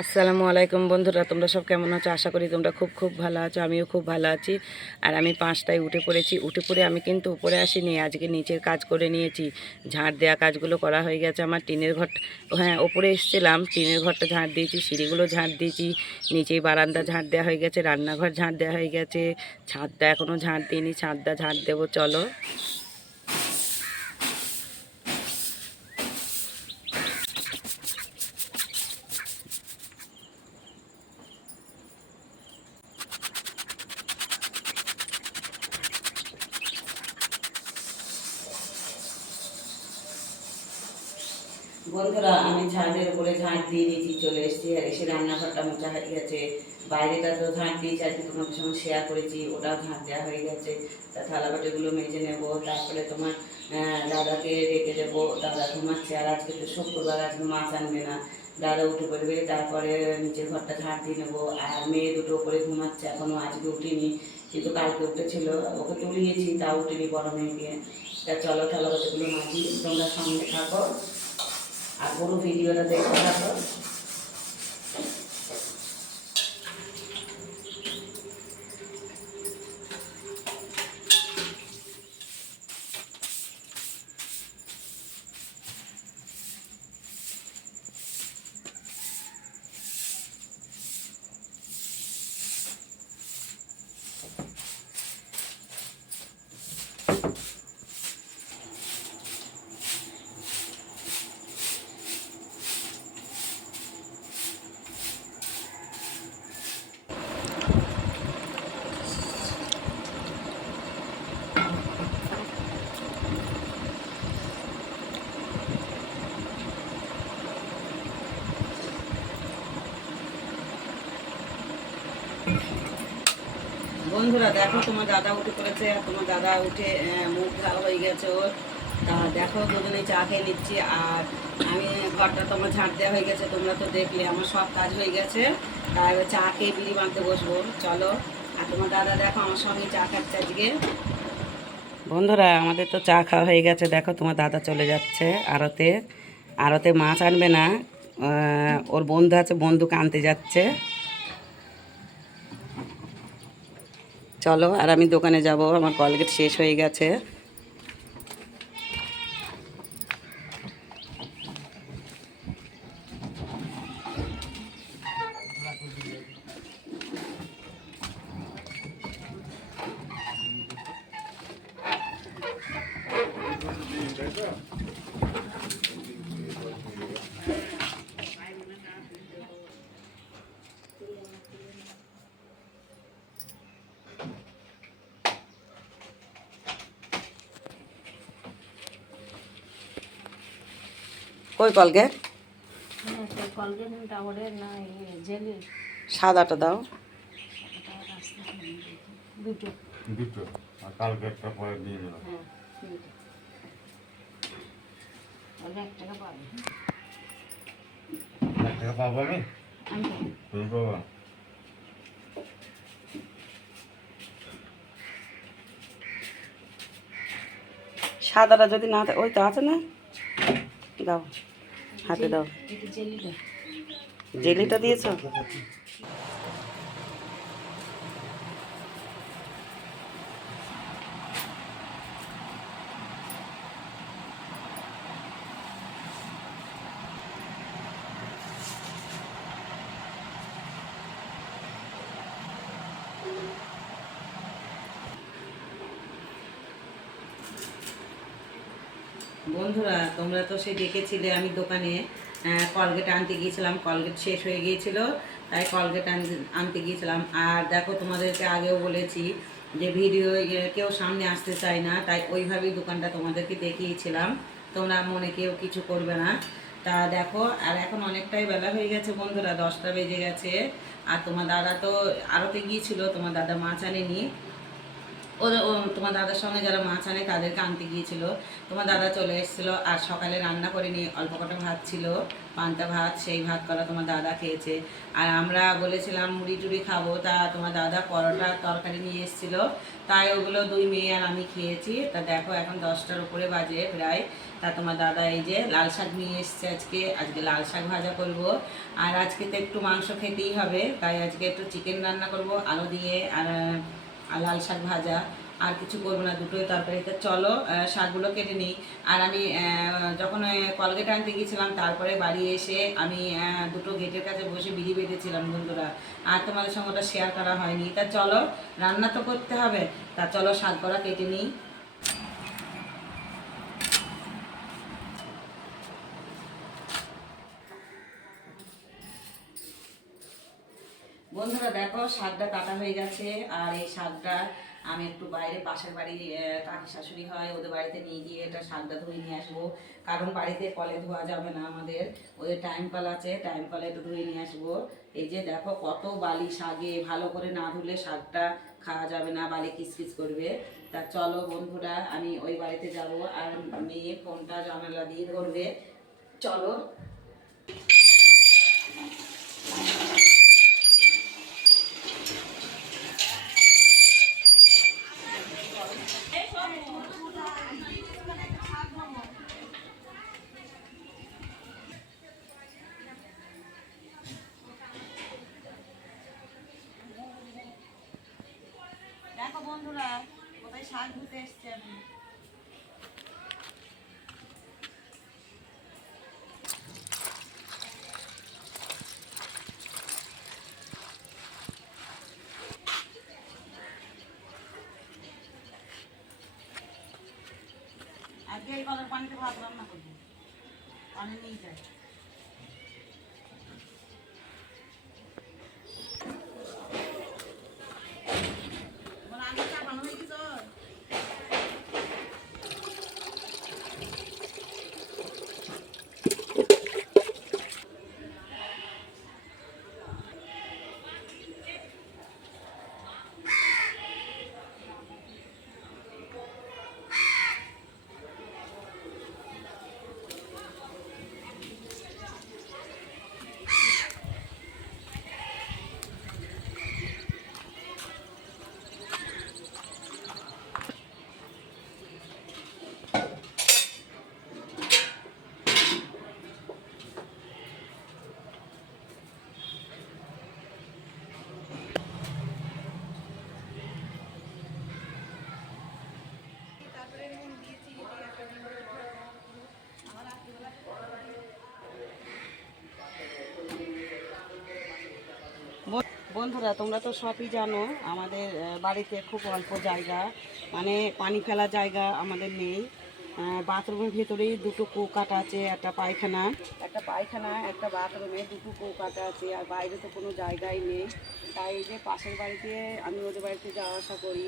আসসালামু আলাইকুম বন্ধুরা, তোমরা সব কেমন আছো? আশা করি তোমরা খুব খুব ভালো আছো, আমিও খুব ভালো আছি। আর আমি পাঁচটায় উঠে পড়েছি, উঠে পড়ে আমি কিন্তু উপরে আসিনি, আজকে নিচের কাজ করে নিয়েছি। ঝাঁট দেওয়া কাজগুলো করা হয়ে গেছে আমার, টিনের ঘর হ্যাঁ ওপরে এসেছিলাম, টিনের ঘরটা ঝাঁট দিয়েছি, সিঁড়িগুলো ঝাঁট দিয়েছি, নিচেই বারান্দা ঝাঁট দেওয়া হয়ে গেছে, রান্নাঘর ঝাঁট দেওয়া হয়ে গেছে, ছাদটা এখনও ঝাঁট দিইনি, ছাদটা ঝাঁট দেবো, চলো। বন্ধুরা, আমি ঝাড়ের উপরে ঝাঁট দিয়ে দিয়েছি চলে এসেছি আর এসে রান্নাঘরটা মোচা হয়ে গেছে। বাইরেটা তো ঝাঁট দিয়েছি আজকে তোমাদের সঙ্গে শেয়ার করেছি, ওটাও ঝাঁট দেওয়া হয়ে গেছে। তা থালা বাটিগুলো মেজে নেব, তারপরে তোমার দাদাকে রেখে দেবো। দাদা ঘুমাচ্ছে, আর আজকে তো শুক্রবার, আজকে মাছ আনবে না। দাদা উঠে পড়বে, তারপরে নিচের ঘরটা ঝাঁট দিয়ে নেব। আর মেয়ে দুটো উপরে ঘুমাচ্ছে এখনও আজকে উঠিনি, কিন্তু কালকে উঠেছিল। ওকে তুলিয়েছি তা উঠিনি বড় মেয়েকে। তা চলো থালা বাটিগুলো মাঝি তোমরা সঙ্গে থাকো। আর পুরো ভিডিওটা দেখতে থাকো। বন্ধুরা, দেখো তোমার দাদা উঠে পড়েছে আর তোমার দাদা উঠে মুখ ঢাল হয়ে গেছে ওর। তা দেখো, দুজনে চা খেয়ে নিচ্ছি আর আমি ঘরটা তোমার ঝাঁট দেওয়া হয়ে গেছে, তোমরা তো দেখলে আমার সব কাজ হয়ে গেছে। এবার চা খেয়ে বিড়ি বাঁধতে বসবো, চলো। আর তোমার দাদা দেখো আমার সঙ্গে চা খাচ্ছে আজকে। বন্ধুরা, আমাদের তো চা খাওয়া হয়ে গেছে, দেখো তোমার দাদা চলে যাচ্ছে আড়তে আড়তে মাছ আনবে না ওর বন্ধু আছে, বন্ধুকে আনতে যাচ্ছে। চলো আর আমি দোকানে যাব আমার কলগেট শেষ হয়ে গেছে কই কলগেট কলগেটটা ওরে না ইয়ে জেলি সাদাটা দাও দুটো দুটো আর কালকে একটা পরে দিয়ে দিলাম হ্যাঁ দুটো। ওরে এক টাকা পাবে। এক টাকা পাবো আমি? আমি পাবো। তুমি পাবা? সাদাটা যদি না থাকে ওই তো আছে না? দাও। হাতে দাও। জেলিটা দিয়েছ? বন্ধুরা, তোমরা তো সে দেখেছিলে আমি দোকানে কলগেট আনতে গিয়েছিলাম। কলগেট শেষ হয়ে গিয়েছিল, তাই কলগেট আনতে গিয়েছিলাম। আর দেখো, তোমাদেরকে আগেও বলেছি যে ভিডিও কেউ সামনে আসতে চায় না, তাই ওইভাবেই দোকানটা তোমাদেরকে দেখিয়েছিলাম। তোমরা মনে কেউ কিছু করবে না। তা দেখো, আর এখন অনেকটাই বেলা হয়ে গেছে বন্ধুরা, দশটা বেজে গেছে। আর তোমার দাদা তো আরতে গিয়েছিল, তোমার দাদা মাছ আনেনি। ওদের তোমার দাদার সঙ্গে যারা মাছ আনে তাদেরকে আনতে গিয়েছিল। তোমার দাদা চলে এসেছিল আর সকালে রান্না করে নিয়ে অল্প কটা ভাত ছিল, পান্তা ভাত, সেই ভাত করা তোমার দাদা খেয়েছে। আর আমরা বলেছিলাম মুড়ি টুড়ি খাব, তা তোমার দাদা পরোটা তরকারি নিয়ে এসেছিল। তাই ওগুলো দুই মেয়ে আর আমি খেয়েছি। তা দেখো এখন দশটার উপরে বাজে প্রায়। তা তোমার দাদা এই যে লাল শাক নিয়ে এসছে আজকে। আজকে লাল শাক ভাজা করব। আর আজকে তো একটু মাংস খেতেই হবে, তাই আজকে একটু চিকেন রান্না করব, আলু দিয়ে। আর আর লাল শাক ভাজা, আর কিছু করব না দুটোই তরকারিতে। চলো শাকগুলো কেটে নিই। আর আমি যখন কলগেট আনতে গিয়েছিলাম, তারপরে বাড়ি এসে আমি দুটো গেটের কাছে বসে বিড়ি বেঁধেছিলাম বন্ধুরা। আর তোমাদের সঙ্গে ওটা শেয়ার করা হয়নি। তা চলো, রান্না তো করতে হবে। তা চলো, শাক করা কেটে নিই। বন্ধুরা, দেখো, শাকটা কাটা হয়ে গেছে, আর এই শাকটা আমি একটু বাইরে, পাশের বাড়ি কাকি শাশুড়ি হয়, ওদের বাড়িতে নিয়ে গিয়ে এটা শাকটা ধুয়ে নিয়ে আসব। কারণ বাড়িতে কলে ধোয়া যাবে না আমাদের, ওদের টাইম কল আছে টাইম কলে একটু ধুয়ে নিয়ে আসব। এই যে দেখো, কত বালি শাকে, ভালো করে না ধুলে শাকটা খাওয়া যাবে না, বালি কিচকিচ করবে। তা চলো বন্ধুরা, আমি ওই বাড়িতে যাব, আর মেয়ে ফোনটা জানালা দিয়ে ধরবে। চলো। কোথায় ধুতে আমি? আজকে এই কলের পানিতে ভাত রান্না করব। পানি নিয়ে যাই তোমার আগে চা বানানো হয়ে গেছে বন- বন্ধুরা, তোমরা তো সবই জানো, আমাদের বাড়িতে খুব অল্প জায়গা মানে পানি ফেলা জায়গা আমাদের নেই। বাথরুমের ভেতরেই দুটো কৌকাট আছে, একটা পায়খানা একটা পায়খানা, একটা বাথরুমে দুটো কৌকাট আছে, আর বাইরে তো কোনো জায়গাই নেই। তাই যে পাশের বাড়িতে, আমি ওদের বাড়িতে যাওয়া আসা করি।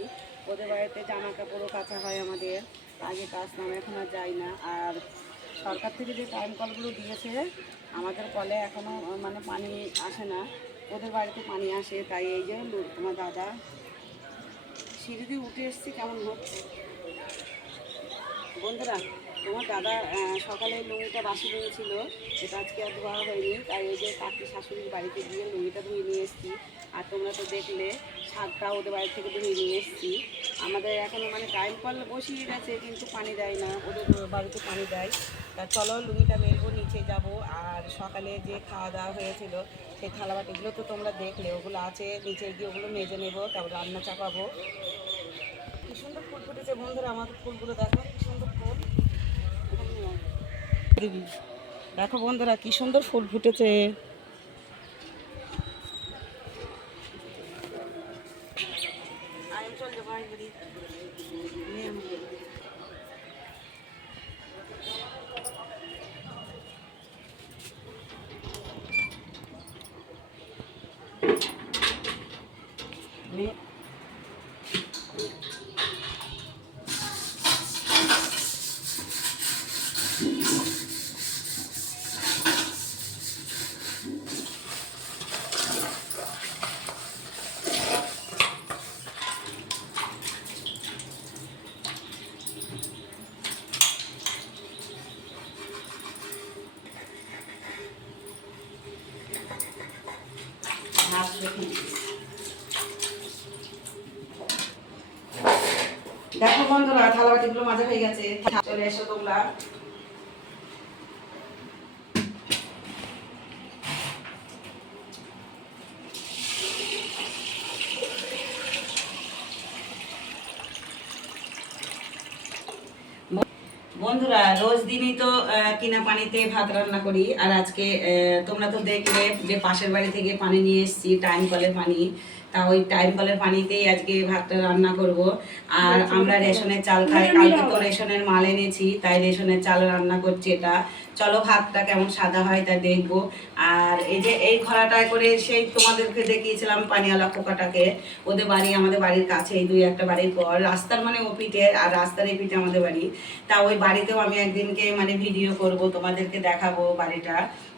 ওদের বাড়িতে জামা কাপড়ও কাচা হয় আমাদের, আগে কাজ কাচতাম এখন আর যাই না। আর সরকার থেকে যে টাইম কলগুলো দিয়েছে, আমাদের কলে এখনও মানে পানি আসে না। ওদের বাড়িতে পানি আসে, তাই এই যে তোমার দাদা সিঁড়ি দিয়ে উঠে এসছি, কেমন হচ্ছে? বন্ধুরা, তোমার দাদা সকালে লুঙ্গিটা বাসি নিয়েছিল সেটা আজকে আর ধোয়া হয়নি, তাই ওই যে কাকি শাশুড়ির বাড়িতে গিয়ে লুঙ্গিটা ধুয়ে নিয়ে এসেছি। আর তোমরা তো দেখলে, শাকটা ওদের বাড়ি থেকে ধুয়ে নিয়ে এসেছি। আমাদের এখনও মানে টাইম কল বসিয়ে গেছে, কিন্তু পানি দেয় না, ওদের বাড়িতে পানি দেয়। তা চলো লুঙ্গিটা বেরবো, নিচে যাব। আর সকালে যে খাওয়া দাওয়া হয়েছিল, সেই থালাবাটিগুলো তো তোমরা দেখলে, ওগুলো আছে, নিচে গিয়ে ওগুলো মেজে নেব, তারপর রান্না চাপাবো। কি সুন্দর ফুল ফুটেছে বন্ধুরা আমাদের ফুলগুলো দেখো, কি সুন্দর ফুল। দেখো বন্ধুরা, কি সুন্দর ফুল ফুটেছে আয় চল যাব আয় বাড়ি। নে আমাকে। নে। চলে এসো তোমরা। বন্ধুরা, রোজ দিনই তো কিনা পানিতে ভাত রান্না করি, আর আজকে তোমরা তো দেখলে যে পাশের বাড়ি থেকে পানি নিয়ে এসেছি, টাইম কলের পানি। তা ওই টাইম কলের পানিতেই আজকে ভাতটা রান্না করব। আর আমরা রেশনের চাল খাই কালকে তো রেশনের মাল এনেছি তাই রেশনের চাল রান্না করছি এটা। চলো ভাতটা কেমন সাদা হয় তা দেখব। আর এই যে এই ঘোড়াটায় করে সেই তোমাদেরকে দেখিয়েছিলাম, পানিওয়ালা খোকাটাকে। ওদের বাড়ি, আমাদের বাড়ির কাছে এই দুই একটা বাড়ির পর। রাস্তার মানে ও পিঠে, আর রাস্তার এই পিঠে আমাদের বাড়ি। তা ওই বাড়িতেও আমি একদিনকে মানে ভিডিও করব, তোমাদেরকে দেখাবো বাড়িটা।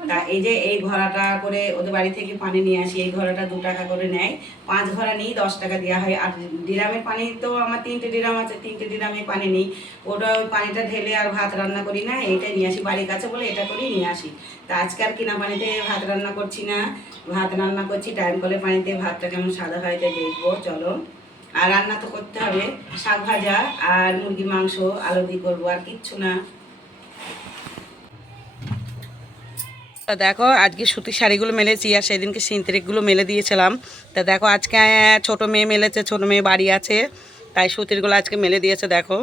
তা এই যে এই ঘোড়াটা করে ওদের বাড়ি থেকে পানি নিয়ে আসি, এই ঘোড়াটা দু টাকা করে নেয়। পাঁচ ঘোড়া নিই, দশ টাকা দেওয়া হয়। আর ডিরামের পানি তো আমার তিনটে ডিরাম আছে, তিনটে ডিরামে পানি নিই। ওটা ওই পানিটা ঢেলে আর ভাত রান্না করি না, এইটাই নিয়ে আসি। বাড়ির কাছে বলে এটা করেই নিয়ে আসি। তা আজকে আর কিনা পানিতে ভাত রান্না করছি না। ভাত রান্না করছি টাইম কলে পানিতে ভাতটা কেমন সাদা হয় তাই দেখব, চলো। আর রান্না তো করতে হবে, শাক ভাজা আর মুরগি মাংস, আলু দিয়ে করব, আর কিচ্ছু না। তা দেখো, আজকে সুতির শাড়িগুলো মেলেছি আর সেদিনকে সিনথেটিকগুলো মেলে দিয়েছিলাম। তা দেখো, আজকে ছোট মেয়ে মেলেছে, ছোট মেয়ে বাড়ি আছে, তাই সুতিরগুলো আজকে মেলে দিয়েছে, দেখো।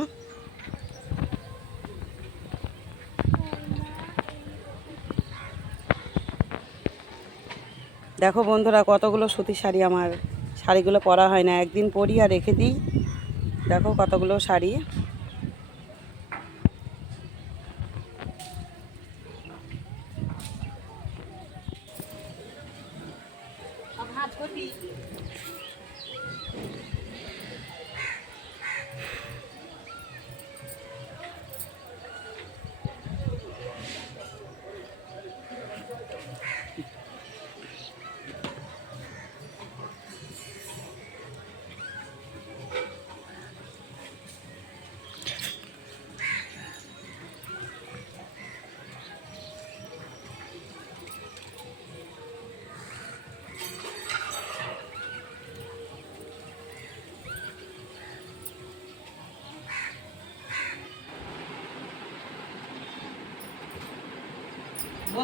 দেখো বন্ধুরা, কতগুলো সুতির শাড়ি আমার। শাড়িগুলো পরা হয় না। একদিন পরি আর রেখে দিই। দেখো কতগুলো শাড়ি।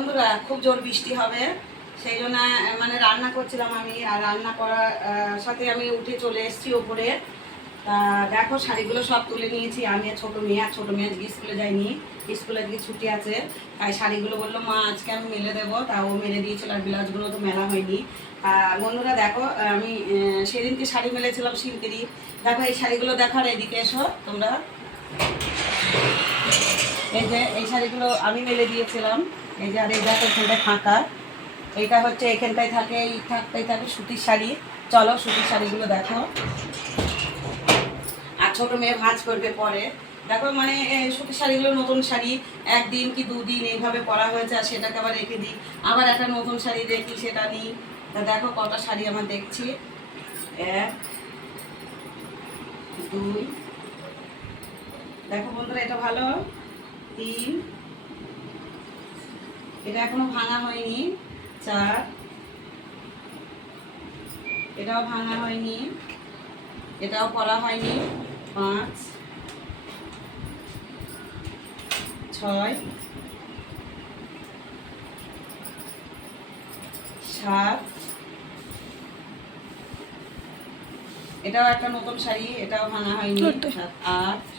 বন্ধুরা, খুব জোর বৃষ্টি হবে। সেই জন্য মানে রান্না করছিলাম আমি, আর রান্না করার সাথে আমি উঠে চলে এসেছি ওপরে। তা দেখো, শাড়িগুলো সব তুলে নিয়েছি। আমি আর ছোটো মেয়ে, আর ছোটো মেয়ে আজকে স্কুলে যাইনি স্কুলে আজকে ছুটি আছে। তাই শাড়িগুলো বলল, মা, আজকে আমি মেলে দেবো। তা ও মেলে দিয়েছিল, আর ব্লাউজগুলো তো মেলা হয়নি। বন্ধুরা দেখো, আমি সেদিনকে শাড়ি মেলেছিলাম শিল্পেরই। দেখো, এই শাড়িগুলো দেখার এদিকে এসো তোমরা। এই যে, এই শাড়িগুলো আমি মেলে দিয়েছিলাম। এই যে, আর এই দেখো এখানটায় ফাঁকা। এইটা হচ্ছে, এখানটায় থাকে, এই থাকটাই থাকে সুতির শাড়ি। চলো সুতির শাড়িগুলো দেখো। আর ছোট মেয়ে ভাঁজ করবে পরে। দেখো মানে সুতির শাড়িগুলো নতুন শাড়ি। একদিন কি দুদিন এইভাবে পরা হয়েছে, আর সেটাকে আবার রেখে দিই। আবার একটা নতুন শাড়ি দেখি, সেটা নিই। তা দেখো কটা শাড়ি আমার দেখছি। এক, দুই। দেখো বন্ধুরা, এটা ভালো? তিন। এটা এখনও ভাঙা হয়নি। চার। এটাও ভাঙা হয়নি। এটাও পরা হয়নি। পাঁচ। ছয়। সাত। এটাও একটা নতুন শাড়ি এটাও ভাঙা হয়নি। সাত আট।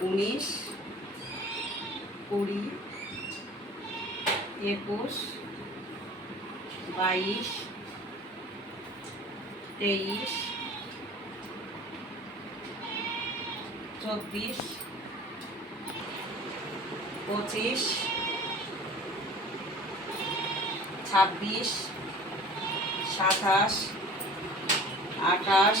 উনিশ কুড়ি একুশ বাইশ তেইশ চব্বিশ পঁচিশ ছাব্বিশ সাতাশ আঠাশ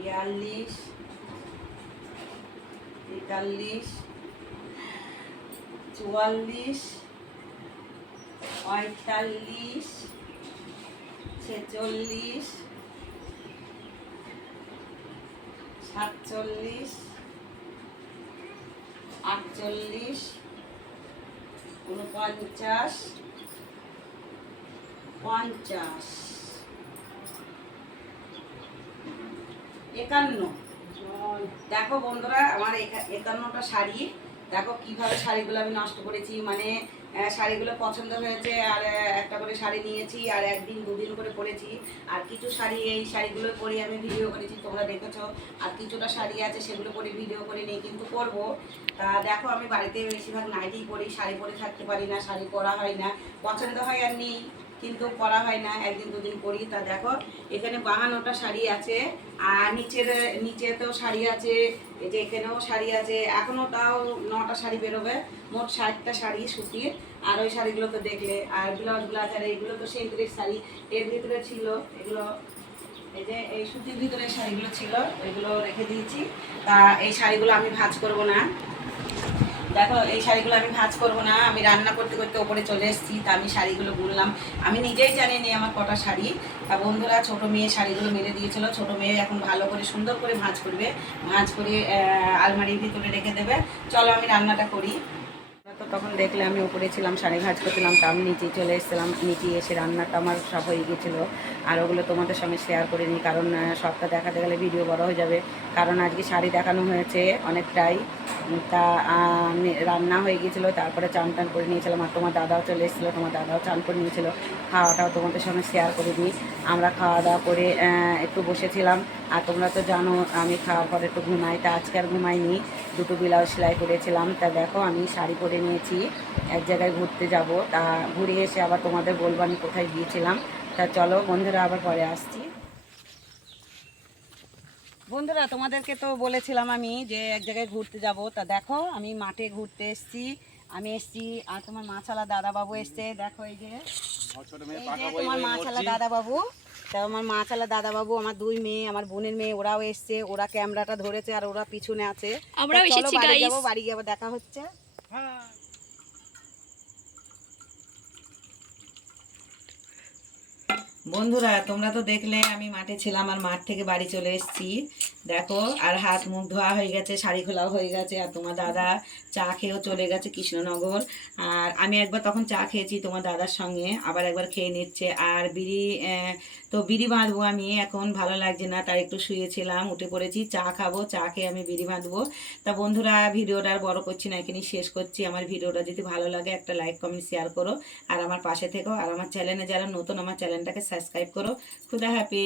বিয়াল্লিশ তেতাল্লিশ চুয়াল্লিশ পঁয়তাল্লিশ ছেচল্লিশ সাতচল্লিশ আটচল্লিশ উনপঞ্চাশ পঞ্চাশ। একান্ন। দেখো বন্ধুরা, আমার একা- একান্নটা শাড়ি। দেখো কীভাবে শাড়িগুলো আমি নষ্ট করেছি। মানে শাড়িগুলো পছন্দ হয়েছে আর একটা করে শাড়ি নিয়েছি আর একদিন দুদিন করে পরেছি। আর কিছু শাড়ি এই শাড়িগুলো পরে আমি ভিডিও করেছি, তোমরা দেখেছ। আর কিছুটা শাড়ি আছে সেগুলো পরে ভিডিও করে নিই কিন্তু করব। তা দেখো, আমি বাড়িতে বেশিরভাগ নাইটেই পরি শাড়ি পরে থাকতে পারি না, শাড়ি পরা হয় না। পছন্দ হয় আর নিই। কিন্তু করা হয় না, একদিন দুদিন পরি তা দেখো, এখানে বাহান্নটা শাড়ি আছে, আর নিচের নিচেতেও শাড়ি আছে, এই যে এখানেও শাড়ি আছে এখনও তাও নটা শাড়ি বেরোবে, মোট ষাটটা শাড়ি সুতির, আর ওই শাড়িগুলো তো দেখলে, আর ব্লাউজ ব্লাউজ আর এইগুলো তো সেন্দ্রের শাড়ি, এর ভিতরে ছিল, এগুলো, এই যে এই সুতির ভিতরে শাড়িগুলো ছিল, ওইগুলো রেখে দিয়েছি। তা এই শাড়িগুলো আমি ভাঁজ করব না। দেখো, এই শাড়িগুলো আমি ভাঁজ করব না। আমি রান্না করতে করতে ওপরে চলে এসেছি, তা আমি শাড়িগুলো বললাম আমি নিজেই জানি নি আমার কটা শাড়ি। তা বন্ধুরা, ছোট মেয়ে শাড়িগুলো মেরে দিয়েছিল। ছোট মেয়ে এখন ভালো করে, সুন্দর করে ভাঁজ করবে। ভাঁজ করে আলমারির ভিতরে রেখে দেবে। চলো আমি রান্নাটা করি। তখন দেখলে আমি উপরে ছিলাম, শাড়ি ভাজ করছিলাম তা আমি নিচে চলে এসেছিলাম, নিচে এসে রান্নাটা আমার সব হয়ে গিয়েছিল। আর ওগুলো তোমাদের সঙ্গে শেয়ার করে নিই কারণ সবটা দেখাতে গেলে ভিডিও বড় হয়ে যাবে। কারণ আজকে শাড়ি দেখানো হয়েছে অনেকটাই। তা রান্না হয়ে গিয়েছিল, তারপরে চান টান করে নিয়েছিলাম, আর তোমার দাদাও চলে এসেছিল, তোমার দাদাও চান করে নিয়েছিল। খাওয়াটাও তোমাদের সঙ্গে শেয়ার করে দিই আমরা খাওয়া দাওয়া করে একটু বসেছিলাম। আর তোমরা তো জানো, আমি খাওয়ার পরে একটু ঘুমাই, তা আজকে আর ঘুমাইনি। দুটো ব্লাউজ সেলাই করেছিলাম। তা দেখো, আমি শাড়ি পরে নিয়েছি। এক জায়গায় ঘুরতে যাব। তা ঘুরে এসে আবার তোমাদের বলব আমি কোথায় গিয়েছিলাম। তা চলো, বন্ধুরা আবার পরে আসছি। বন্ধুরা, তোমাদেরকে তো বলেছিলাম আমি যে এক জায়গায় ঘুরতে যাব। তা দেখো, আমি মাঠে ঘুরতে এসেছি। আমি এসেছি, আর তোমার মাছালা দাদা বাবু এসছে। দেখো এই যে তোমার মাছালা দাদা বাবু তা আমার মাছালা দাদা বাবু আমার দুই মেয়ে আমার বোনের মেয়ে ওরাও এসছে ওরা ক্যামেরাটা ধরেছে আর ওরা পিছনে আছে। আমরাও এসেছি, বাড়ি. যাব বাড়ি যাব দেখা হচ্ছে। বন্ধুরা তোমরা তো দেখলে আমি মাঠে ছিলাম আর মাঠ থেকে বাড়ি চলে এসেছি। দেখো, আর হাত মুখ ধোয়া হয়ে গেছে, শাড়ি খোলাও হয়ে গেছে, আর তোমার দাদা চা খেয়েও চলে গেছে কৃষ্ণনগর। আর আমি একবার তখন চা খেয়েছি তোমার দাদার সঙ্গে, আবার একবার খেয়ে নিচ্ছে। আর বিড়ি তো বিড়ি বাঁধবো আমি, এখন ভালো লাগছে না তার একটু শুয়েছিলাম, উঠে পড়েছি, চা খাব, চা খেয়ে আমি বিড়ি বাঁধবো। তা বন্ধুরা, ভিডিওটা আর বড় করছি না, এখানেই শেষ করছি। আমার ভিডিওটা যদি ভালো লাগে, একটা লাইক, কমেন্ট, শেয়ার করো। আর আমার পাশে থেকো, আর আমার চ্যানেলে যারা নতুন, আমার চ্যানেলটাকে সাবস্ক্রাইব করো। খুদা হ্যাপি